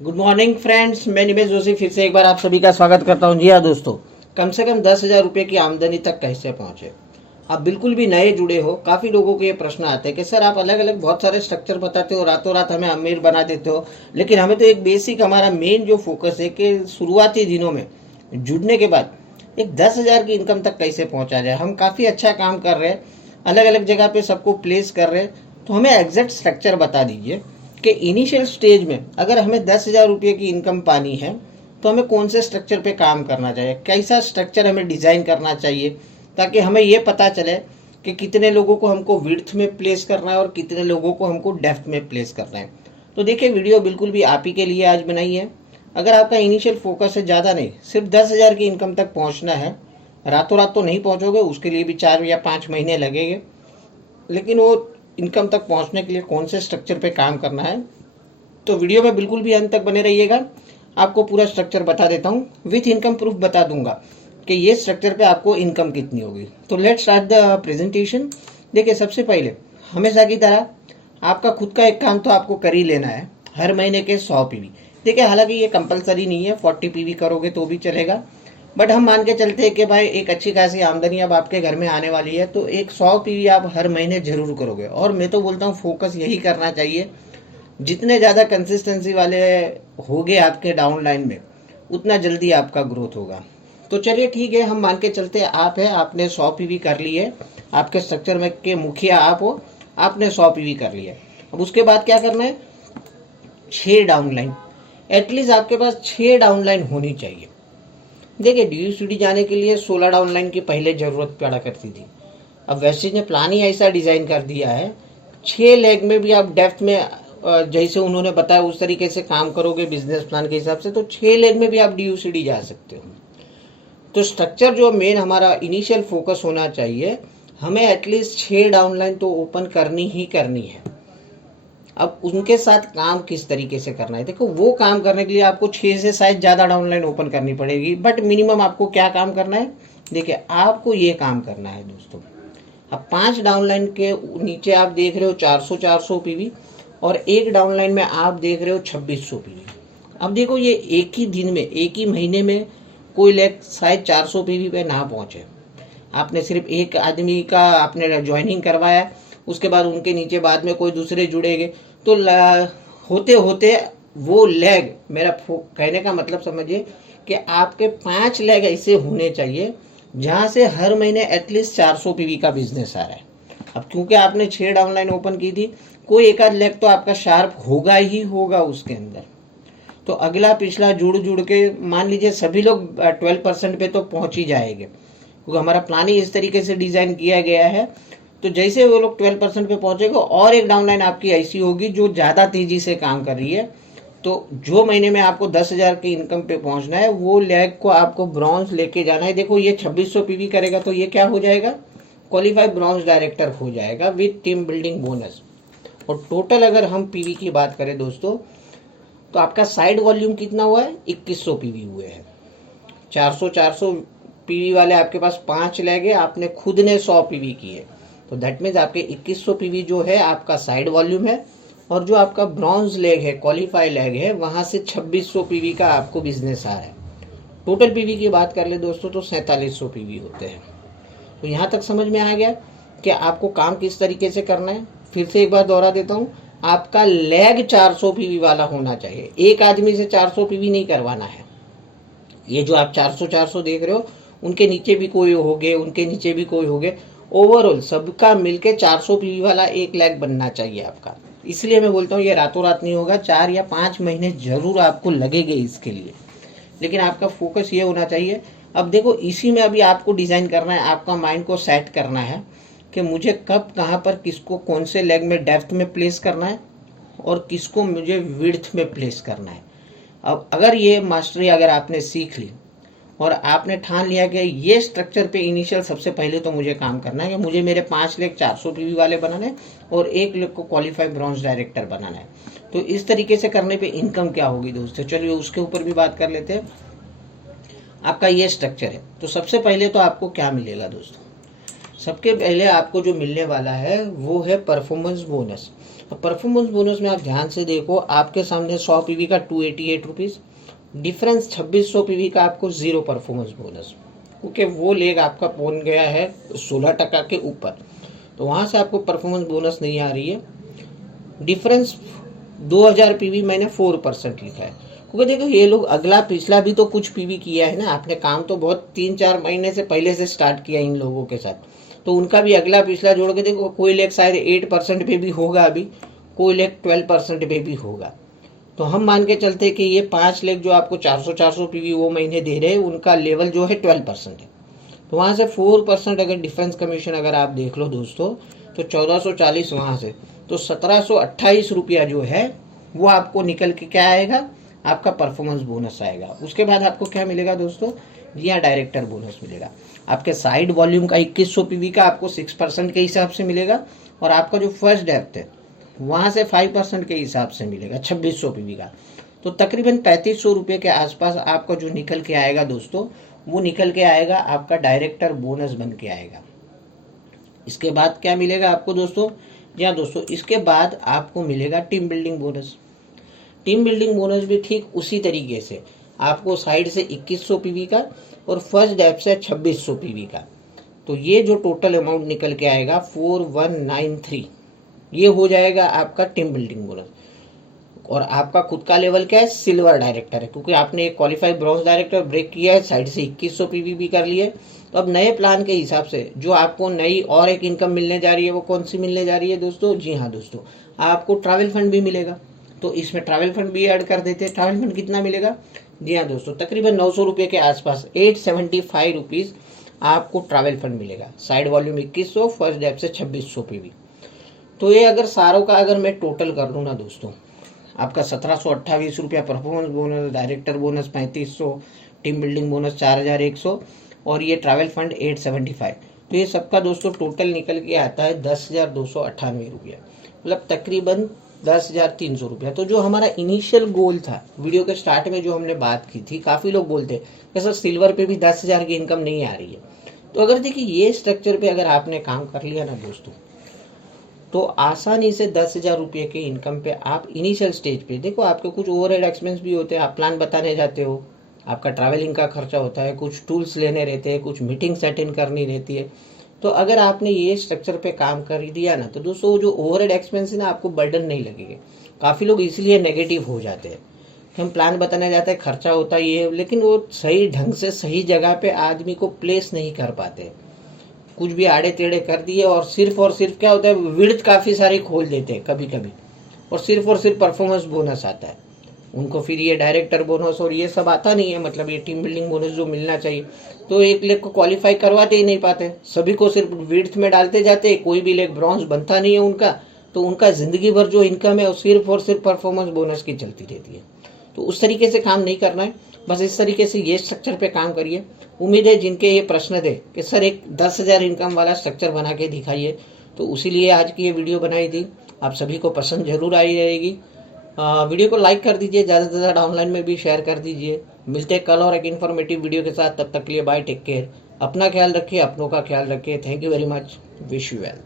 Good morning friends, मैं निमेश जोशी फिर से एक बार आप सभी का स्वागत करता हूं। जी हाँ दोस्तों, कम से कम 10,000 रुपये की आमदनी तक कैसे पहुंचे। आप बिल्कुल भी नए जुड़े हो, काफ़ी लोगों को ये प्रश्न आते हैं कि सर आप अलग अलग बहुत सारे स्ट्रक्चर बताते हो, रातों रात हमें अमीर बना देते हो, लेकिन हमें तो एक बेसिक हमारा मेन जो फोकस है कि शुरुआती दिनों में जुड़ने के बाद एक 10,000 की इनकम तक कैसे पहुंचा जाए। हम काफ़ी अच्छा काम कर रहे हैं, अलग अलग जगह पे सबको प्लेस कर रहे हैं, तो हमें एग्जैक्ट स्ट्रक्चर बता दीजिए कि इनिशियल स्टेज में अगर हमें 10,000 रुपये की इनकम पानी है तो हमें कौन से स्ट्रक्चर पे काम करना चाहिए, कैसा स्ट्रक्चर हमें डिज़ाइन करना चाहिए, ताकि हमें ये पता चले कि कितने लोगों को हमको विड्थ में प्लेस करना है और कितने लोगों को हमको डेप्थ में प्लेस करना है। तो देखिए, वीडियो बिल्कुल भी आप ही के लिए आज बनाई है। अगर आपका इनिशियल फोकस है ज़्यादा नहीं, सिर्फ 10,000 की इनकम तक पहुँचना है, रातों रात तो नहीं पहुँचोगे, उसके लिए भी 4 या 5 महीने लगेंगे, लेकिन वो इनकम तक पहुंचने के लिए कौन से स्ट्रक्चर पे काम करना है, तो वीडियो में बिल्कुल भी अंत तक बने रहिएगा। आपको पूरा स्ट्रक्चर बता देता हूँ, विथ इनकम प्रूफ बता दूंगा कि ये स्ट्रक्चर पे आपको इनकम कितनी होगी। तो लेट्स स्टार्ट द प्रेजेंटेशन। देखिए, सबसे पहले हमेशा की तरह आपका खुद का एक काम तो आपको कर ही लेना है, हर महीने के 100 पीवी। देखिए, हालांकि ये कंपलसरी नहीं है, 40 पीवी करोगे तो भी चलेगा, बट हम मान के चलते हैं कि भाई एक अच्छी खासी आमदनी अब आपके घर में आने वाली है, तो एक 100 पीवी आप हर महीने जरूर करोगे। और मैं तो बोलता हूँ फोकस यही करना चाहिए, जितने ज़्यादा कंसिस्टेंसी वाले होगे आपके डाउन लाइन में, उतना जल्दी आपका ग्रोथ होगा। तो चलिए ठीक है, हम मान के चलते आप है, आपने 100 पीवी कर ली है, आपके स्ट्रक्चर में के मुखिया आप हो, आपने 100 पीवी कर लिया। अब उसके बाद क्या करना है, 6 डाउनलाइन, एटलीस्ट आपके पास 6 डाउनलाइन होनी चाहिए। देखिए, डीयूसीडी जाने के लिए 16 डाउनलाइन की पहले ज़रूरत पड़ा करती थी, अब वेस्टेज ने प्लान ही ऐसा डिज़ाइन कर दिया है, 6 लेग में भी आप डेप्थ में जैसे उन्होंने बताया उस तरीके से काम करोगे बिजनेस प्लान के हिसाब से, तो 6 लेग में भी आप डीयूसीडी जा सकते हो। तो स्ट्रक्चर जो मेन हमारा इनिशियल फोकस होना चाहिए, हमें एटलीस्ट 6 डाउनलाइन तो ओपन करनी ही करनी है। अब उनके साथ काम किस तरीके से करना है, देखो वो काम करने के लिए आपको 6 से शायद ज़्यादा डाउनलाइन ओपन करनी पड़ेगी, बट मिनिमम आपको क्या काम करना है, देखिए आपको ये काम करना है दोस्तों। अब 5 डाउनलाइन के नीचे आप देख रहे हो 400 पीवी, और एक डाउनलाइन में आप देख रहे हो 2600 पीवी। अब देखो, ये एक ही दिन में, एक ही महीने में कोई लेग शायद 400 पीवी पे ना पहुंचे। आपने सिर्फ एक आदमी का आपने ज्वाइनिंग करवाया, उसके बाद उनके नीचे बाद में कोई दूसरे जुड़ेंगे, तो होते होते वो लेग, मेरा कहने का मतलब समझिए कि आपके 5 लेग ऐसे होने चाहिए जहां से हर महीने एटलीस्ट 400 पीवी का बिजनेस आ रहा है। अब क्योंकि आपने 6 डाउनलाइन ओपन की थी, कोई एक आध लेग तो आपका शार्प होगा ही होगा उसके अंदर। तो अगला पिछला जुड़ जुड़ के मान लीजिए सभी लोग 12% पे तो पहुंच ही जाएंगे, क्योंकि हमारा प्लान ही इस तरीके से डिजाइन किया गया है। तो जैसे वो लोग 12% पे पहुंचेगा, और एक डाउनलाइन आपकी ऐसी होगी जो ज़्यादा तेजी से काम कर रही है, तो जो महीने में आपको 10,000 की इनकम पे पहुंचना है, वो लेग को आपको ब्रॉन्ज लेके जाना है। देखो, ये 2600 पीवी करेगा तो ये क्या हो जाएगा, क्वालिफाइड ब्रॉन्ज डायरेक्टर हो जाएगा विद टीम बिल्डिंग बोनस। और टोटल अगर हम पीवी की बात करें दोस्तों, तो आपका साइड वॉल्यूम कितना हुआ है, 2100 पीवी हुए हैं। 400 पीवी वाले आपके पास 5 लेग है, आपने खुद ने 100 पीवी किए, तो दैट मीन्स आपके 2100 पीवी जो है आपका साइड वॉल्यूम है, और जो आपका ब्रॉन्ज लेग है, क्वालिफाई लेग है, वहां से 2600 पीवी का आपको बिजनेस आ रहा है। टोटल पीवी की बात कर ले दोस्तों तो 4700 पीवी होते हैं। तो यहाँ तक समझ में आ गया कि आपको काम किस तरीके से करना है। फिर से एक बार दोहरा देता हूँ, आपका लेग 400 पीवी वाला होना चाहिए, एक आदमी से 400 पीवी नहीं करवाना है। ये जो आप 400 देख रहे हो, उनके नीचे भी कोई होगे, उनके नीचे भी कोई होगे, ओवरऑल सबका मिलके 400 पीवी वाला एक लेग बनना चाहिए आपका। इसलिए मैं बोलता हूँ ये रातों रात नहीं होगा, 4 या 5 महीने जरूर आपको लगेंगे इसके लिए, लेकिन आपका फोकस ये होना चाहिए। अब देखो, इसी में अभी आपको डिज़ाइन करना है, आपका माइंड को सेट करना है कि मुझे कब कहाँ पर किसको कौन से लेग में डेप्थ में प्लेस करना है और किसको मुझे विड्थ में प्लेस करना है। अब अगर ये मास्टरी अगर आपने सीख ली और आपने ठान लिया कि ये स्ट्रक्चर पे इनिशियल सबसे पहले तो मुझे काम करना है कि मुझे मेरे 5 लेग 400 पीवी वाले बनाने हैं और एक लेग को क्वालिफाइड ब्रॉन्ज डायरेक्टर बनाना है, तो इस तरीके से करने पे इनकम क्या होगी दोस्तों, चलिए उसके ऊपर भी बात कर लेते हैं। आपका ये स्ट्रक्चर है, तो सबसे पहले तो आपको क्या मिलेगा दोस्तों, सबके पहले आपको जो मिलने वाला है वो है परफॉर्मेंस बोनस। परफॉर्मेंस बोनस में आप ध्यान से देखो, आपके सामने 100 पीवी का 288 रुपीज़, डिफरेंस 2600 पीवी का आपको 0 परफॉर्मेंस बोनस, क्योंकि वो लेग आपका पहुंच गया है 16% के ऊपर, तो वहाँ से आपको परफॉर्मेंस बोनस नहीं आ रही है। डिफरेंस 2000 पीवी मैंने 4% लिखा है, क्योंकि देखो ये लोग अगला पिछला भी तो कुछ पीवी किया है ना, आपने काम तो बहुत 3-4 महीने से पहले से स्टार्ट किया इन लोगों के साथ, तो उनका भी अगला पिछला जोड़ के देखो, कोई लेग शायद 8% पे भी होगा अभी, कोई लेग 12% पे भी होगा। तो हम मान के चलते कि ये 5 लेग जो आपको 400 पीवी वो महीने दे रहे हैं, उनका लेवल जो है 12% है। तो वहाँ से 4% अगर डिफरेंस कमीशन अगर आप देख लो दोस्तों, तो 1440 वहाँ से, तो 1728 रुपया जो है वो आपको निकल के क्या आएगा, आपका परफॉर्मेंस बोनस आएगा। उसके बाद आपको क्या मिलेगा दोस्तों, जी हाँ, डायरेक्टर बोनस मिलेगा। आपके साइड वॉल्यूम का 2100 पीवी का आपको 6% के हिसाब से मिलेगा, और आपका जो फर्स्ट डेप्थ है वहाँ से 5% के हिसाब से मिलेगा 2600 पीवी का। तो तकरीबन 3500 रुपये के आसपास आपका जो निकल के आएगा दोस्तों, वो निकल के आएगा आपका डायरेक्टर बोनस बन के आएगा। इसके बाद क्या मिलेगा आपको दोस्तों, जी हाँ दोस्तों, इसके बाद आपको मिलेगा team building bonus. Team building bonus भी ठीक उसी तरीके से आपको साइड से 2100 पीवी का और फर्स्ट डेप्थ से 2600 पीवी का, तो ये जो टोटल अमाउंट निकल के आएगा 4193, ये हो जाएगा आपका टीम बिल्डिंग बोनस। और आपका खुद का लेवल क्या है, सिल्वर डायरेक्टर है, क्योंकि आपने एक क्वालिफाइड ब्रॉन्ज डायरेक्टर ब्रेक किया है, साइड से 2100 पीवी भी कर लिए। तो अब नए प्लान के हिसाब से जो आपको नई और एक इनकम मिलने जा रही है, वो कौन सी मिलने जा रही है दोस्तों, जी हाँ दोस्तों, आपको ट्रैवल फंड भी मिलेगा। तो इसमें ट्रैवल फंड भी ऐड कर देते हैं। ट्रैवल फंड कितना मिलेगा, जी हाँ दोस्तों, तकरीबन 900 रुपये के आसपास, 875 रुपीज़ आपको ट्रैवल फंड मिलेगा। साइड वॉल्यूम 2100, फर्स्ट डेप्थ से 2600 पीवी। तो ये अगर सारों का अगर मैं टोटल कर लूँ ना दोस्तों, आपका 1728 रुपया performance bonus, director bonus 3500, team building bonus 4100, और ये ट्रैवल फंड 875, तो ये सबका दोस्तों टोटल निकल के आता है 10,298 रुपया, मतलब तकरीबन 10,300 रुपया। तो जो हमारा इनिशियल गोल था, वीडियो के स्टार्ट में जो हमने बात की थी, काफ़ी लोग बोलते कि सर सिल्वर पे भी 10,000 की इनकम नहीं आ रही है। तो अगर देखिए ये स्ट्रक्चर पे अगर आपने काम कर लिया ना दोस्तों, तो आसानी से 10,000 रुपये के इनकम पे आप इनिशियल स्टेज पे, देखो आपके कुछ ओवरहेड एक्सपेंस भी होते हैं, आप प्लान बताने जाते हो, आपका ट्रैवलिंग का खर्चा होता है, कुछ टूल्स लेने रहते हैं, कुछ मीटिंग सेटिंग करनी रहती है। तो अगर आपने ये स्ट्रक्चर पे काम कर दिया ना, तो दोस्तों जो ओवरहेड एक्सपेंस है ना, आपको बर्डन नहीं लगेगा। काफ़ी लोग इसलिए नेगेटिव हो जाते हैं कि हम प्लान बताने जाते हैं, खर्चा होता ही है, लेकिन वो सही ढंग से सही जगह पे आदमी को प्लेस नहीं कर पाते, कुछ भी आड़े टेढ़े कर दिए, और सिर्फ क्या होता है, विड्थ काफ़ी सारी खोल देते हैं कभी कभी, और सिर्फ परफॉर्मेंस बोनस आता है उनको, फिर ये डायरेक्टर बोनस और ये सब आता नहीं है, मतलब ये टीम बिल्डिंग बोनस जो मिलना चाहिए, तो एक लेग को क्वालिफाई करवाते ही नहीं पाते, सभी को सिर्फ विड्थ में डालते जाते, कोई भी लेग ब्रॉन्ज बनता नहीं है उनका, तो उनका ज़िंदगी भर जो इनकम है वो सिर्फ परफॉर्मेंस बोनस की चलती रहती है। तो उस तरीके से काम नहीं करना है, बस इस तरीके से ये स्ट्रक्चर पे काम करिए। उम्मीद है जिनके ये प्रश्न थे कि सर एक 10,000 इनकम वाला स्ट्रक्चर बना के दिखाइए, तो उसी लिए आज की ये वीडियो बनाई थी। आप सभी को पसंद जरूर आई रहेगी। वीडियो को लाइक कर दीजिए, ज़्यादा से ज़्यादा ऑनलाइन में भी शेयर कर दीजिए। मिलते हैं कल और एक इन्फॉर्मेटिव वीडियो के साथ, तब तक के लिए बाय, टेक केयर, अपना ख्याल रखिए, अपनों का ख्याल रखिए। Thank you very much, wish you well.